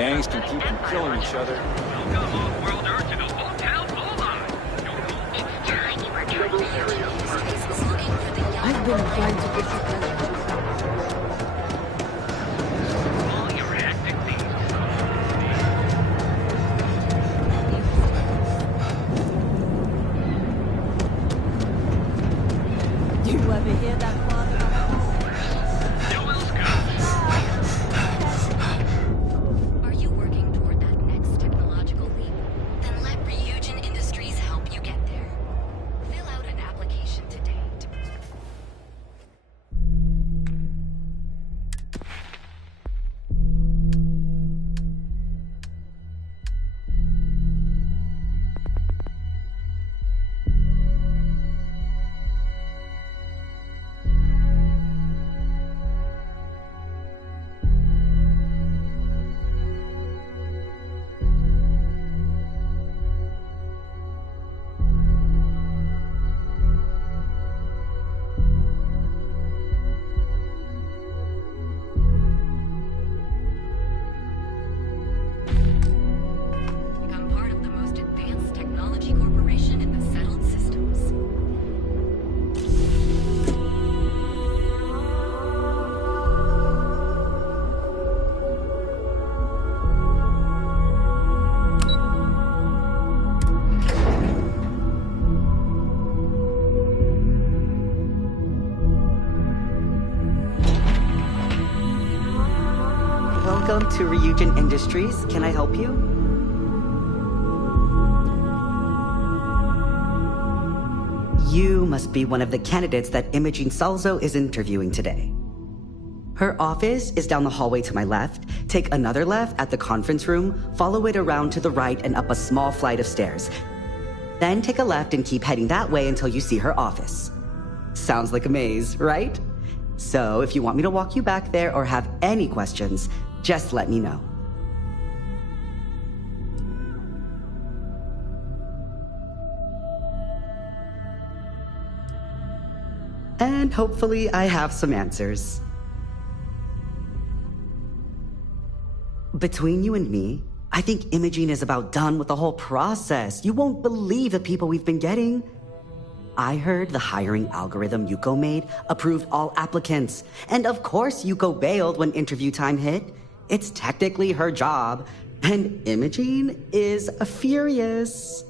gangs can keep from killing each other. Welcome off-world Earth to the Hotel Bullseye. I've been trying to get you guys. All your hectic things. Do you ever hear that, Father? Are you working toward that next technological leap? Then let Ryujin Industries help you get there. Fill out an application today. Become part of the most advanced technology corporation in the settled systems. Welcome to Ryujin Industries. Can I help you? You must be one of the candidates that Imogene Salzo is interviewing today. Her office is down the hallway to my left. Take another left at the conference room, follow it around to the right and up a small flight of stairs. Then take a left and keep heading that way until you see her office. Sounds like a maze, right? So if you want me to walk you back there or have any questions, just let me know. And hopefully I have some answers. Between you and me, I think Imogene is about done with the whole process. You won't believe the people we've been getting. I heard the hiring algorithm Yuko made approved all applicants. And of course Yuko bailed when interview time hit. It's technically her job. And Imogene is furious.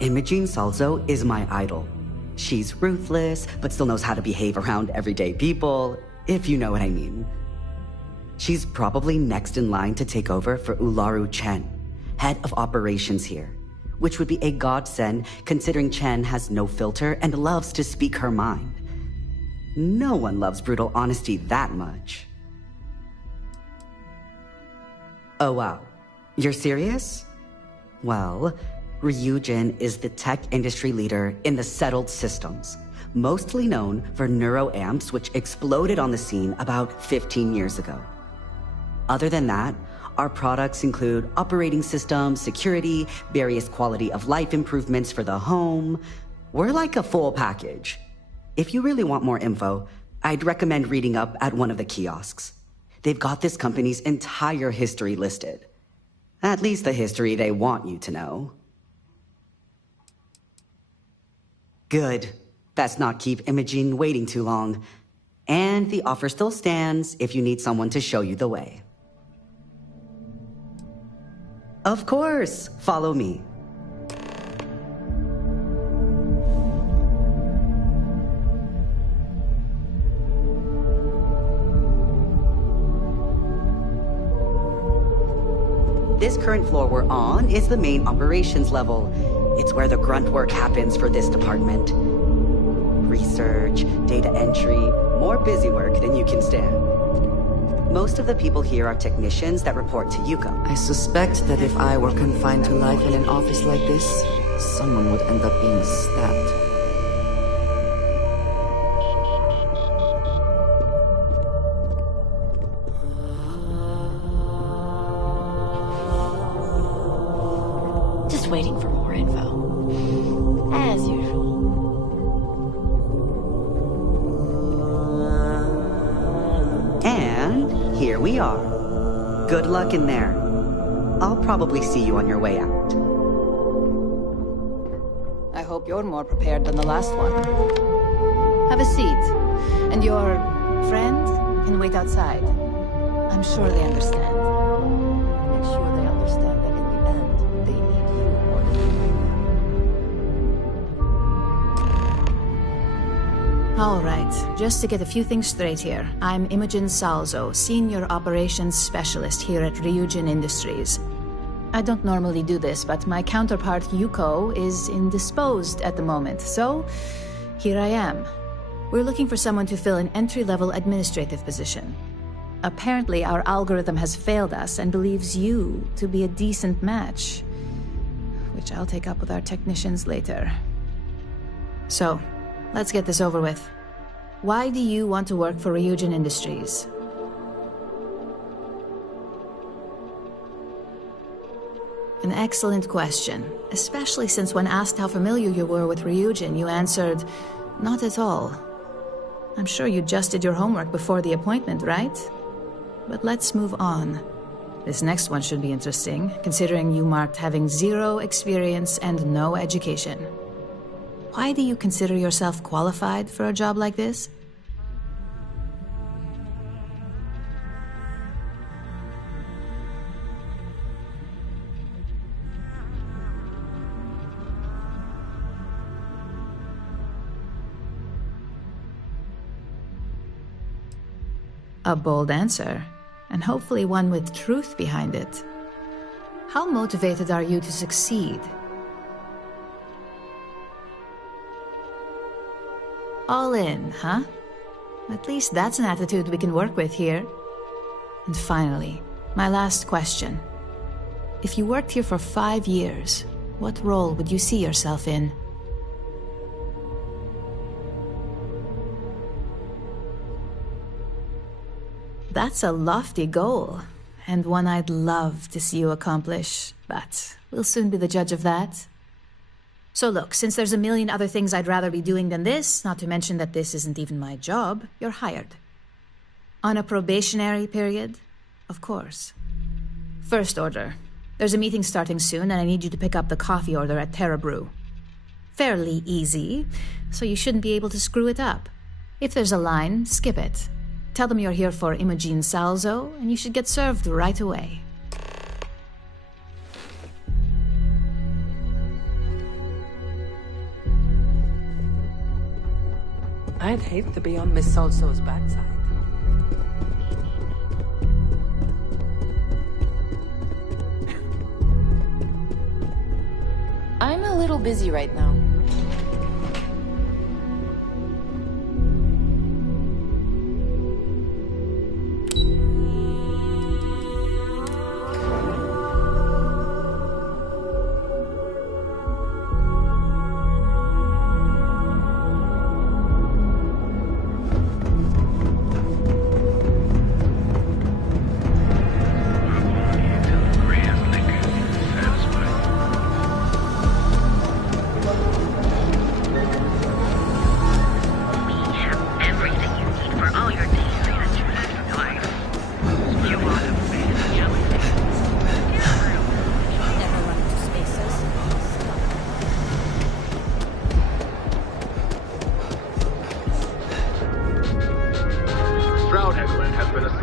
Imogene Salzo is my idol. She's ruthless, but still knows how to behave around everyday people, if you know what I mean. She's probably next in line to take over for Ularu Chen, head of operations here, which would be a godsend considering Chen has no filter and loves to speak her mind. No one loves brutal honesty that much. Oh wow, you're serious? Well, Ryujin is the tech industry leader in the settled systems, mostly known for neuroamps which exploded on the scene about 15 years ago. Other than that, our products include operating systems, security, various quality of life improvements for the home. We're like a full package. If you really want more info, I'd recommend reading up at one of the kiosks. They've got this company's entire history listed. At least the history they want you to know. Good. Let's not keep Imogene waiting too long. And the offer still stands if you need someone to show you the way. Of course, follow me. This current floor we're on is the main operations level. It's where the grunt work happens for this department. Research, data entry, more busy work than you can stand. Most of the people here are technicians that report to Yuko. I suspect that if I were confined to life in an office like this, someone would end up being stabbed. Just waiting for more info. As usual. And here we we are. Good luck in there. I'll probably see you on your way out. I hope you're more prepared than the last one. Have a seat. And your friend can wait outside. I'm sure they understand. Make sure they understand that in the end, they need you more than anything. All right, just to get a few things straight here. I'm Imogen Salzo, Senior Operations Specialist here at Ryujin Industries. I don't normally do this, but my counterpart Yuko is indisposed at the moment, so here I am. We're looking for someone to fill an entry-level administrative position. Apparently, our algorithm has failed us and believes you to be a decent match, which I'll take up with our technicians later. So, let's get this over with. Why do you want to work for Ryujin Industries? An excellent question, especially since when asked how familiar you were with Ryujin, you answered, not at all. I'm sure you just did your homework before the appointment, right? But let's move on. This next one should be interesting, considering you marked having 0 experience and no education. Why do you consider yourself qualified for a job like this? A bold answer, and hopefully one with truth behind it. How motivated are you to succeed? All in, huh? At least that's an attitude we can work with here. And finally, my last question. If you worked here for 5 years, what role would you see yourself in? That's a lofty goal, and one I'd love to see you accomplish, but we'll soon be the judge of that. So look, since there's a million other things I'd rather be doing than this, not to mention that this isn't even my job, you're hired. On a probationary period, of course. First order. There's a meeting starting soon, and I need you to pick up the coffee order at Terra Brew. Fairly easy, so you shouldn't be able to screw it up. If there's a line, skip it. Tell them you're here for Imogen Salzo, and you should get served right away. I'd hate to be on Miss Salzo's backside. I'm a little busy right now.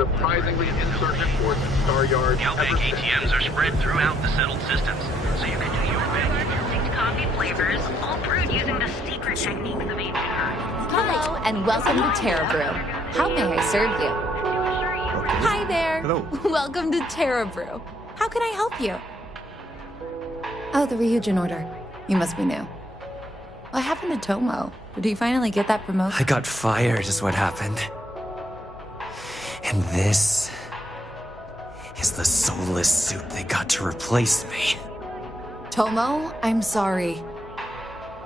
surprisingly insurgent force in Star Yard. Galbank ATMs are spread throughout the settled systems, so you can do your bit. Distinct coffee flavors, all brewed using the secret techniques of APR. Hello, and welcome to Terra Brew. How may I serve you? Hi there. Hello. Welcome to Terra Brew. How can I help you? Oh, the Ryujin order. You must be new. What happened to Tomo? Did he finally get that promotion? I got fired is what happened. And this is the soulless suit they got to replace me. Tomo, I'm sorry.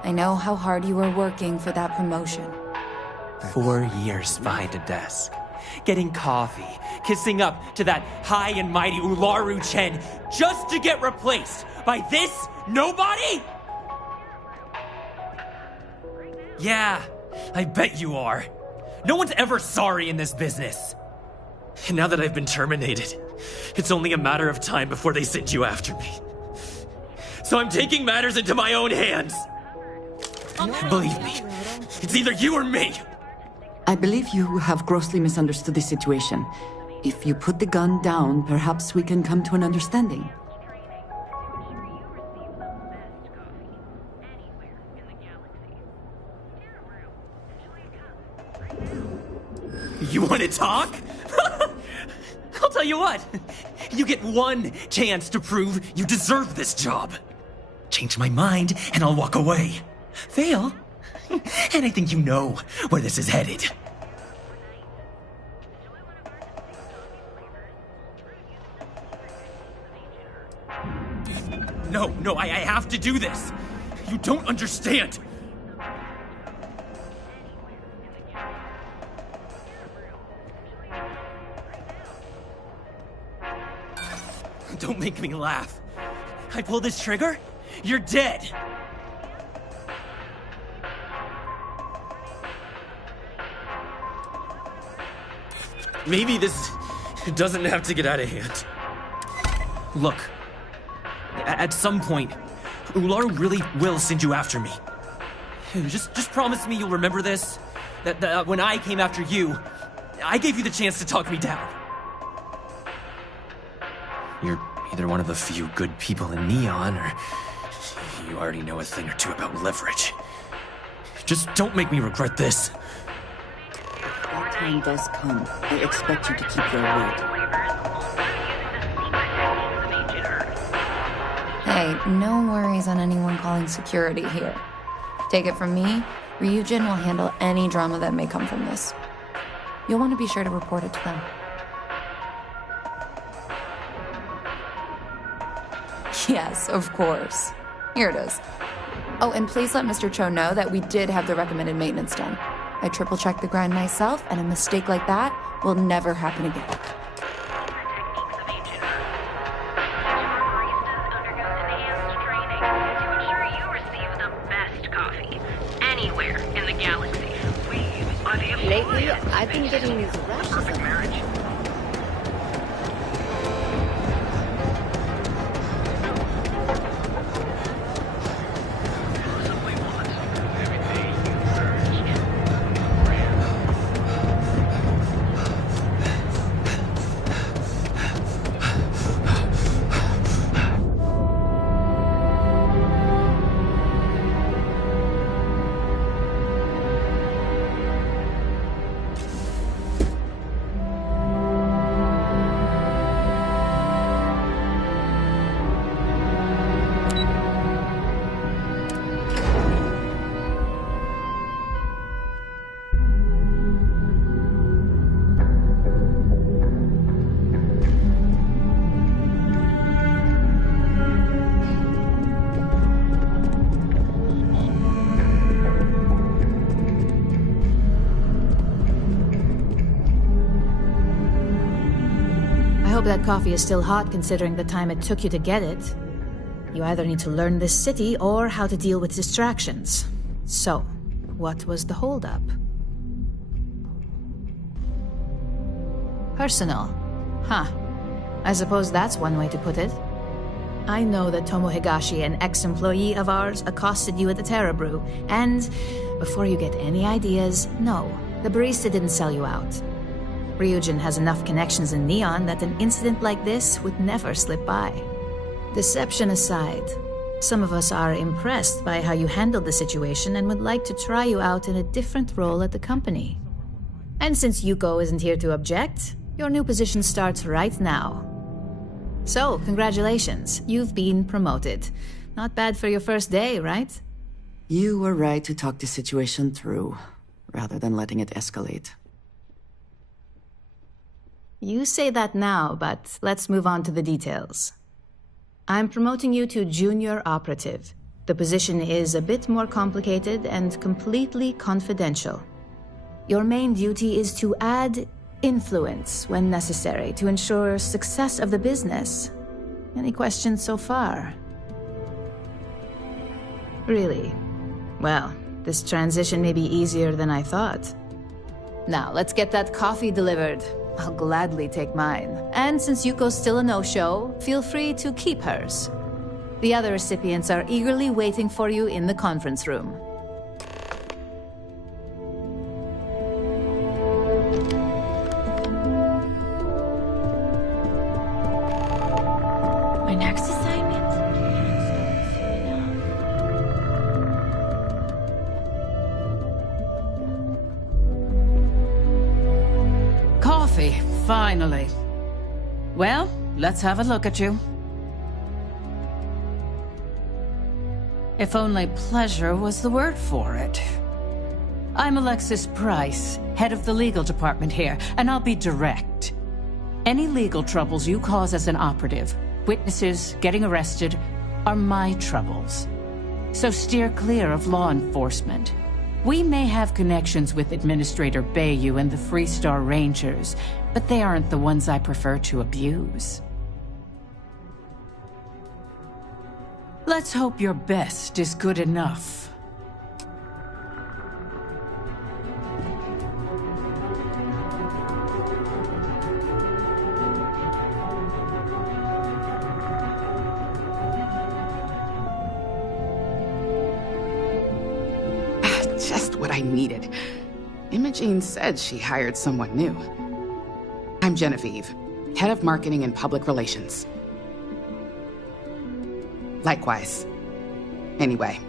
I know how hard you were working for that promotion. 4 years behind a desk, getting coffee, kissing up to that high and mighty Ularu Chen just to get replaced by this nobody? Yeah, I bet you are. No one's ever sorry in this business. And now that I've been terminated, it's only a matter of time before they send you after me. So I'm taking matters into my own hands. Believe me, it's either you or me. I believe you have grossly misunderstood the situation. If you put the gun down, perhaps we can come to an understanding. You want to talk? I'll tell you what. You get one chance to prove you deserve this job. Change my mind, and I'll walk away. Fail, and I think you know where this is headed. No, I have to do this. You don't understand. Don't make me laugh. I pull this trigger, you're dead. Maybe this doesn't have to get out of hand. Look, at some point, Ularu really will send you after me. Just promise me you'll remember this. That when I came after you, I gave you the chance to talk me down. You're either one of the few good people in Neon, or you already know a thing or two about leverage. Just don't make me regret this. If that time does come, I expect you to keep your word. Hey, no worries on anyone calling security here. Take it from me, Ryujin will handle any drama that may come from this. You'll want to be sure to report it to them. Yes, of course. Here it is. Oh, and please let Mr. Cho know that we did have the recommended maintenance done. I triple-checked the grind myself, and a mistake like that will never happen again. Lately, I've been getting these rashes on my hands. That coffee is still hot considering the time it took you to get it. You either need to learn this city or how to deal with distractions. So, what was the holdup? Personal. Huh. I suppose that's one way to put it. I know that Tomo Higashi, an ex-employee of ours, accosted you at the Terra Brew, and before you get any ideas, no, the barista didn't sell you out. Ryujin has enough connections in Neon that an incident like this would never slip by. Deception aside, some of us are impressed by how you handled the situation and would like to try you out in a different role at the company. And since Yuko isn't here to object, your new position starts right now. So, congratulations, you've been promoted. Not bad for your first day, right? You were right to talk the situation through, rather than letting it escalate. You say that now, but let's move on to the details. I'm promoting you to junior operative. The position is a bit more complicated and completely confidential. Your main duty is to add influence when necessary to ensure success of the business. Any questions so far? Really? Well, this transition may be easier than I thought. Now, let's get that coffee delivered. I'll gladly take mine. And since Yuko's still a no-show, feel free to keep hers. The other recipients are eagerly waiting for you in the conference room. My next assignment? Coffee, finally. Well, let's have a look at you. If only pleasure was the word for it. I'm Alexis Price, head of the legal department here, and I'll be direct. Any legal troubles you cause as an operative, witnesses, getting arrested, are my troubles. So steer clear of law enforcement. We may have connections with Administrator Bayou and the Freestar Rangers, but they aren't the ones I prefer to abuse. Let's hope your best is good enough. Just what I needed. Imogene said she hired someone new. I'm Genevieve, head of marketing and public relations. Likewise. Anyway,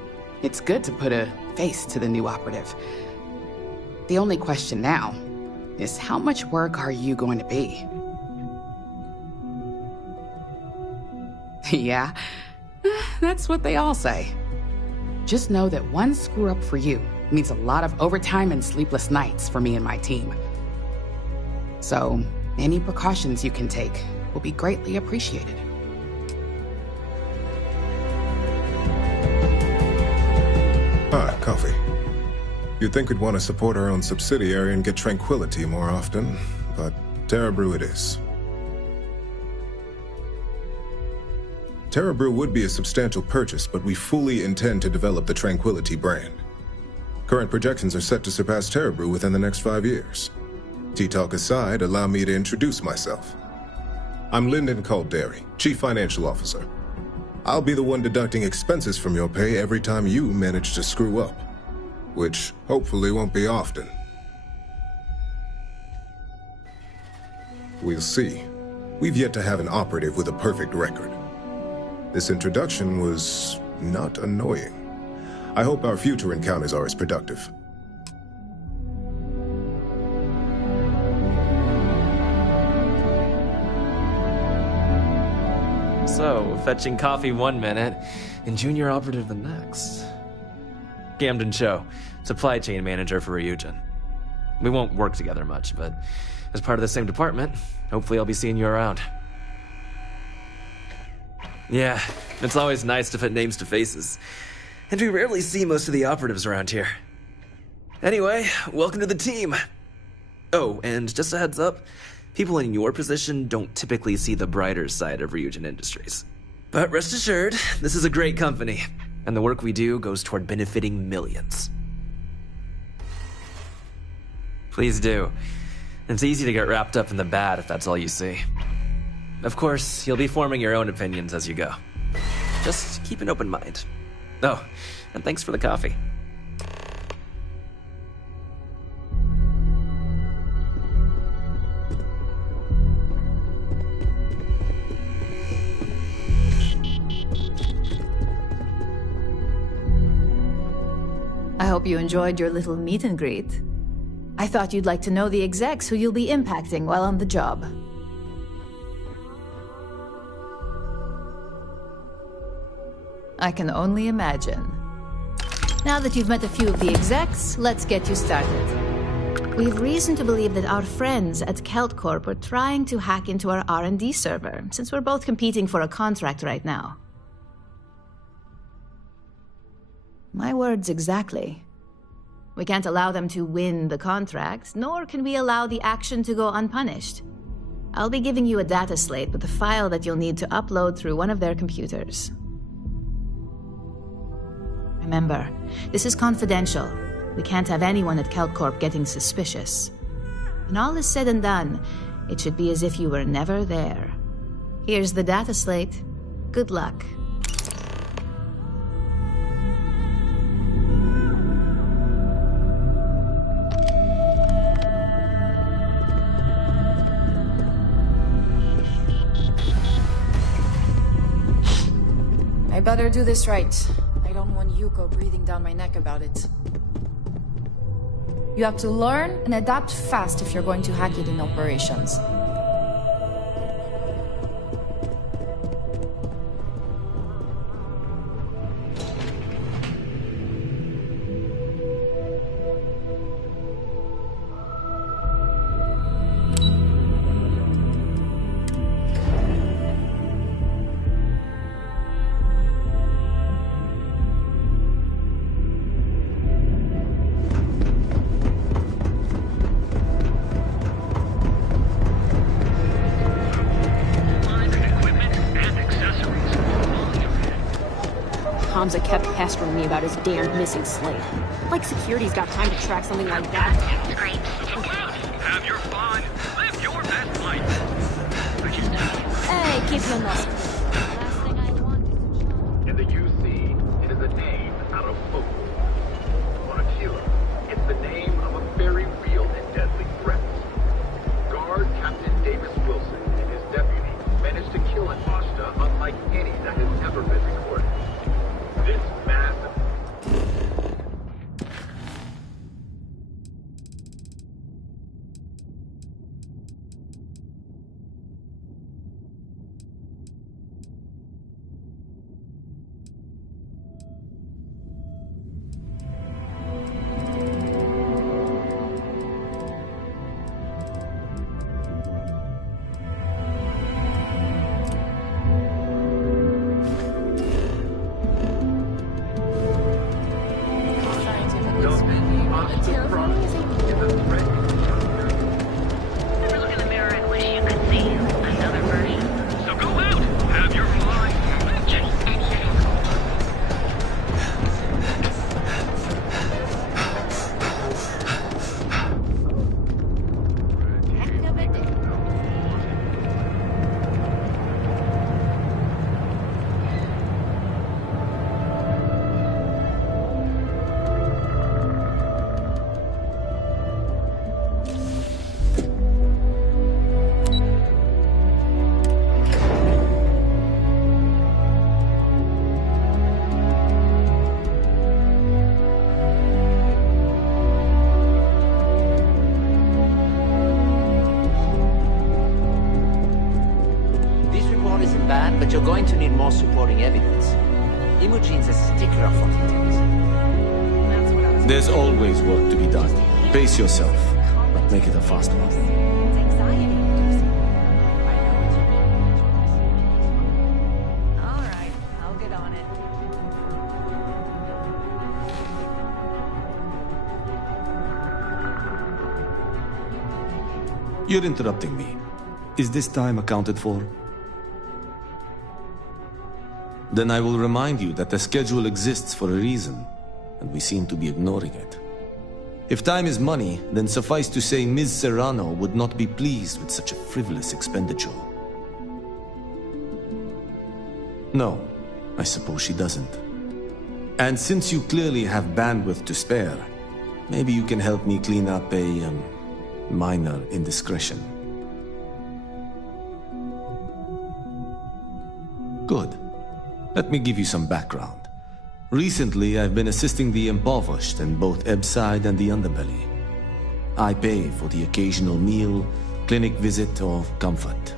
it's good to put a face to the new operative. The only question now is how much work are you going to be? Yeah, that's what they all say. Just know that one screw up for you means a lot of overtime and sleepless nights for me and my team. So, any precautions you can take will be greatly appreciated. Ah, coffee. You'd think we'd want to support our own subsidiary and get tranquility more often, but Terra Brew it is. Terra Brew would be a substantial purchase, but we fully intend to develop the Tranquility brand. Current projections are set to surpass Terra Brew within the next 5 years. Tea talk aside, allow me to introduce myself. I'm Lyndon Calderi, Chief Financial Officer. I'll be the one deducting expenses from your pay every time you manage to screw up, which hopefully won't be often. We'll see. We've yet to have an operative with a perfect record. This introduction was not annoying. I hope our future encounters are as productive. So, fetching coffee 1 minute, and junior operative the next. Camden Cho, supply chain manager for Ryujin. We won't work together much, but as part of the same department, hopefully I'll be seeing you around. Yeah, it's always nice to put names to faces. And we rarely see most of the operatives around here. Anyway, welcome to the team. Oh, and just a heads up, people in your position don't typically see the brighter side of Ryujin Industries. But rest assured, this is a great company, and the work we do goes toward benefiting millions. Please do. It's easy to get wrapped up in the bad if that's all you see. Of course, you'll be forming your own opinions as you go. Just keep an open mind. Oh, and thanks for the coffee. I hope you enjoyed your little meet and greet. I thought you'd like to know the execs who you'll be impacting while on the job. I can only imagine. Now that you've met a few of the execs, let's get you started. We have reason to believe that our friends at Kelt Corp are trying to hack into our R&D server, since we're both competing for a contract right now. My words exactly. We can't allow them to win the contract, nor can we allow the action to go unpunished. I'll be giving you a data slate with a file that you'll need to upload through one of their computers. Remember, this is confidential. We can't have anyone at Kelt Corp getting suspicious. When all is said and done, It should be as if you were never there. Here's the data slate. Good luck. I better do this right. I don't want Yuko breathing down my neck about it. You have to learn and adapt fast if you're going to hack it in operations. Hamza kept pestering me about his damned missing slate. Like security's got time to track something like that. Great. So have your fun. Live your best life. Hey, keep your nose. In the UC, it is a name out of hope. On Aquila, it's the name of a very real and deadly threat. Guard Captain Davis Wilson and his deputy managed to kill an Ashta unlike any that has ever been recorded. This massive... But you're going to need more supporting evidence. Imogene's a stickler for details. There's always work to be done. Pace yourself, but make it a fast one. Alright, I'll get on it. You're interrupting me. Is this time accounted for? Then I will remind you that the schedule exists for a reason, and we seem to be ignoring it. If time is money, then suffice to say Ms. Serrano would not be pleased with such a frivolous expenditure. No, I suppose she doesn't. And since you clearly have bandwidth to spare, maybe you can help me clean up a minor indiscretion. Good. Let me give you some background. Recently, I've been assisting the impoverished in both Ebside and the underbelly. I pay for the occasional meal, clinic visit, or comfort.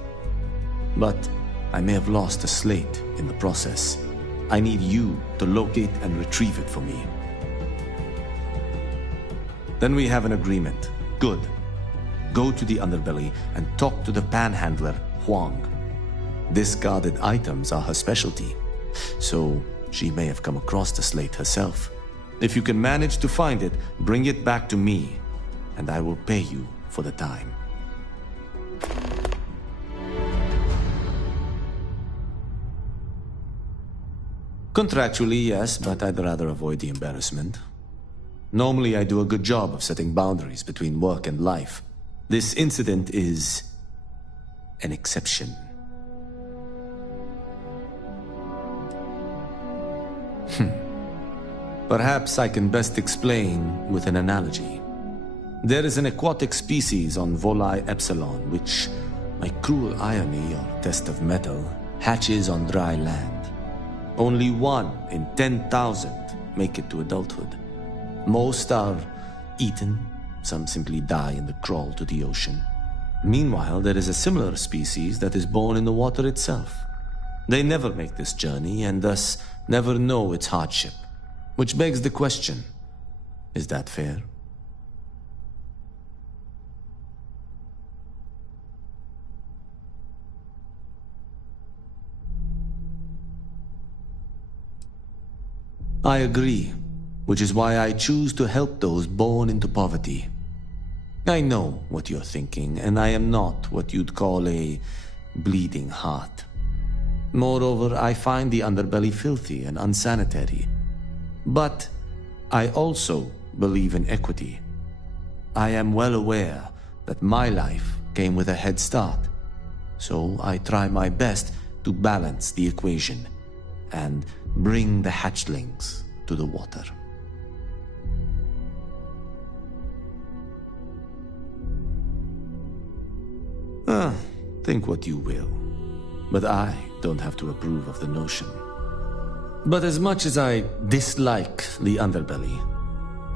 But I may have lost a slate in the process. I need you to locate and retrieve it for me. Then we have an agreement. Good. Go to the underbelly and talk to the panhandler, Huang. Discarded items are her specialty, so she may have come across the slate herself. If you can manage to find it, bring it back to me, and I will pay you for the time. Contractually, yes, but I'd rather avoid the embarrassment. Normally, I do a good job of setting boundaries between work and life. This incident is an exception. Perhaps I can best explain with an analogy. There is an aquatic species on Volai Epsilon which, by cruel irony or test of metal, hatches on dry land. Only 1 in 10,000 make it to adulthood. Most are eaten, some simply die in the crawl to the ocean. Meanwhile, there is a similar species that is born in the water itself. They never make this journey and thus never know its hardship. Which begs the question, is that fair? I agree, which is why I choose to help those born into poverty. I know what you're thinking, and I am not what you'd call a bleeding heart. Moreover, I find the underbelly filthy and unsanitary. But I also believe in equity. I am well aware that my life came with a head start, so I try my best to balance the equation and bring the hatchlings to the water. Think what you will, but I don't have to approve of the notion. But as much as I dislike the underbelly,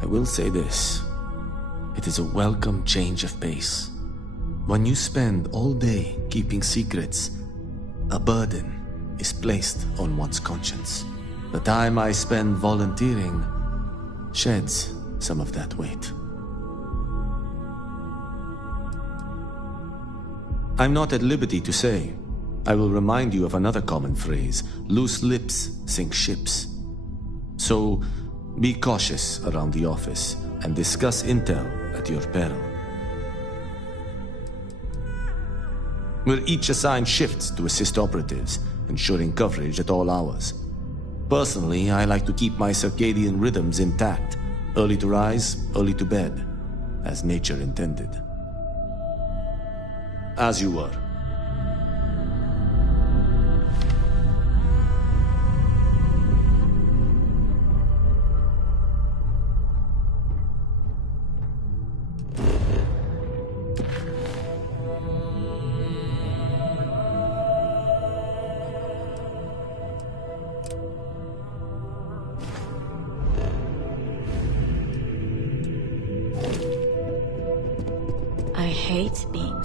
I will say this. It is a welcome change of pace. When you spend all day keeping secrets, a burden is placed on one's conscience. The time I spend volunteering sheds some of that weight. I'm not at liberty to say. I will remind you of another common phrase, loose lips sink ships. So, be cautious around the office and discuss intel at your peril. We're each assigned shifts to assist operatives, ensuring coverage at all hours. Personally, I like to keep my circadian rhythms intact, early to rise, early to bed, as nature intended. As you were. I hate being